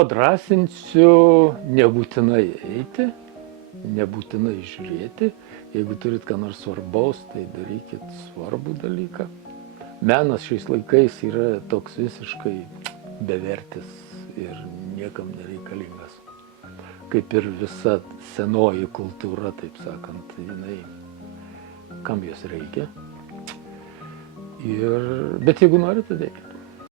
Padrasinsiu nebūtinai eiti, nebūtinai žiūrėti. Jeigu turit ką nors svarbaus, tai darykit svarbų dalyką. Menas šiais laikais yra toks visiškai bevertis ir niekam nereikalingas. Kaip ir visa senoji kultūra, taip sakant, jinai, kam jos reikia. Bet jeigu norite, darykit.